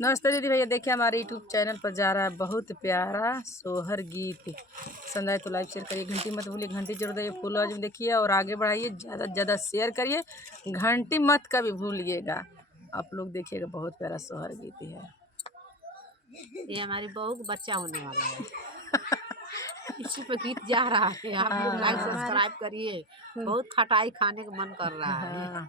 नमस्ते दीदी भैया, देखिए हमारे यूट्यूब चैनल पर जा रहा है बहुत प्यारा सोहर गीत। पसंद आए तो लाइक शेयर करिए, घंटी मत भूलिए, घंटी जरूर दीजिए, फुल आवाज में देखिए और आगे बढ़ाइए, ज़्यादा से ज़्यादा शेयर करिए, घंटी मत कभी भूलिएगा। आप लोग देखिएगा, बहुत प्यारा सोहर गीत है। ये हमारी बहू का बच्चा होने वाला है। इसी पे गीत जा रहा है, आप लोग लाइक सब्सक्राइब करिए। बहुत खटाई खाने का मन कर रहा है।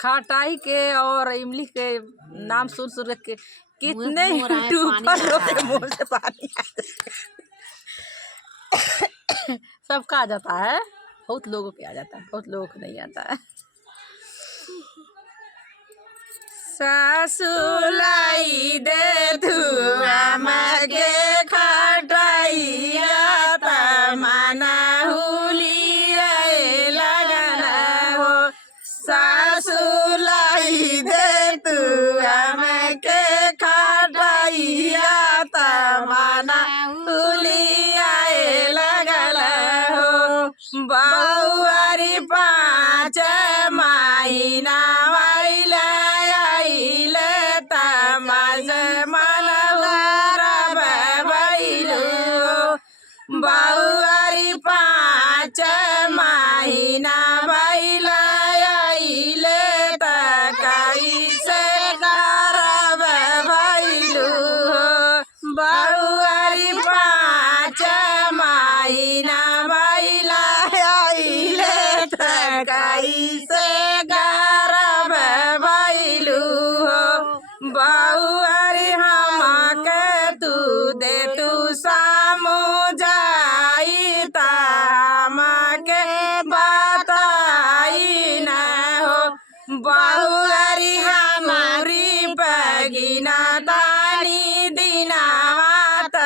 खटाई के और इमली के नाम सुन सुन के कितने मुँह रहा है, पानी आ रहा है। मुंह से पानी आ सबका आ जाता है, बहुत लोगों के आ जाता है, बहुत लोगों को नहीं आता है। सासुलाई दे तू आमागे खटाइया तमाना हुलिया लगना हो। सासुलाई दे तू आमागे खटाइया तमाना हुलिया लगना हो। बउआरी पाँच महीना बउआरी पाँच महीना भइल आइले त कैसे करब भइलु। बउआरी पाँच महीना भइल आइले त कैसे करब भइलु। बउआरी हमके तू दे तू बउआरी हमारी पगिना तानी दिनावा त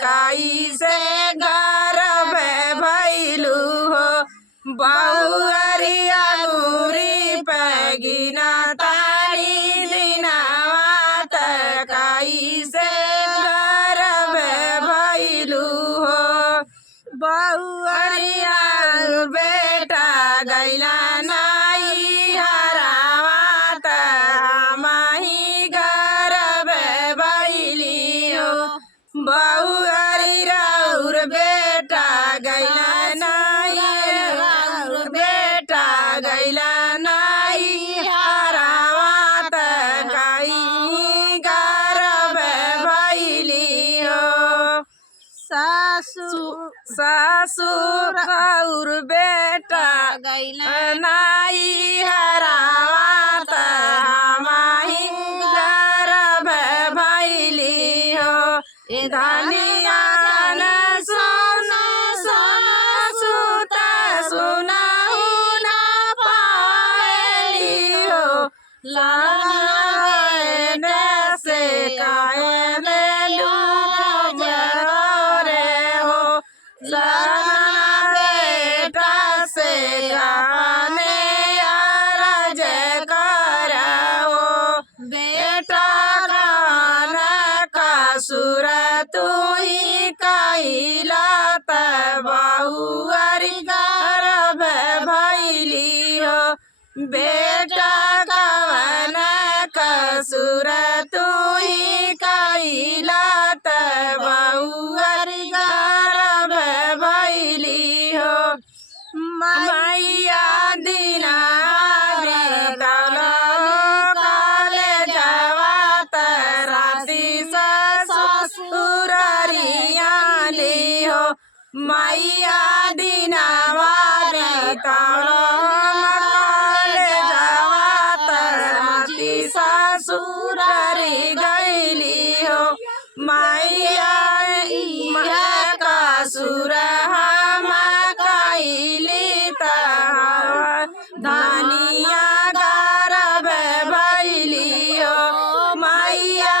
कैसे गर्भ भइलु हो। बउआरी अंगूरी पगिना तानी दिनावा त कैसे गर्भ भइलु हो। बउआरी बेटा गैला बउआरी राउर बेटा गैला नाई, राउर बेटा गैला नाई हरावा त कहीं गर्भ भइली हो। सासु राउर बेटा गैला नाई हरावा त हमाही गर्भ भइली हो। धनिया न सोना सोना सुत सुनाऊ न पाली हो। लगन से कायन लूजरे हो। लगन बेटा से गाने अरज करहो। बेटा गान कसुर तू ही कैला त बउआरी गर्भ भइली हो। बेटा कवन कसुर तू ही कैला त बउआरी गर्भ भइली हो। मैया दिना मैया दिनावा ससुरारी गैली हो। मैया कसुर हम कैली त धनिया गर्भ भइली हो। मैया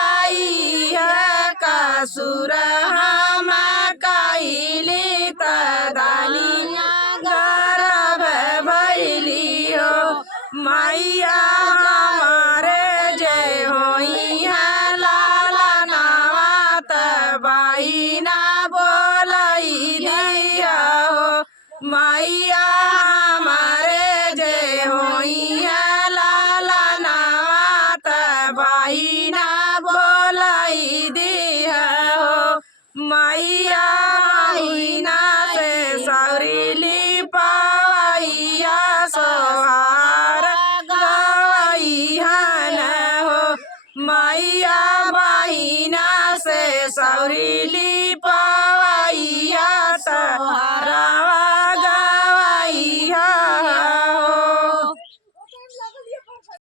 कसुर हम कैली त धनिया गर्भ भइली हो। मैया हमारे जय होई बहिना बोलाई दिया हो मैया बहिना से सौरीली पावैया सोहार गवैहन हो मैया बहिना से सौरीली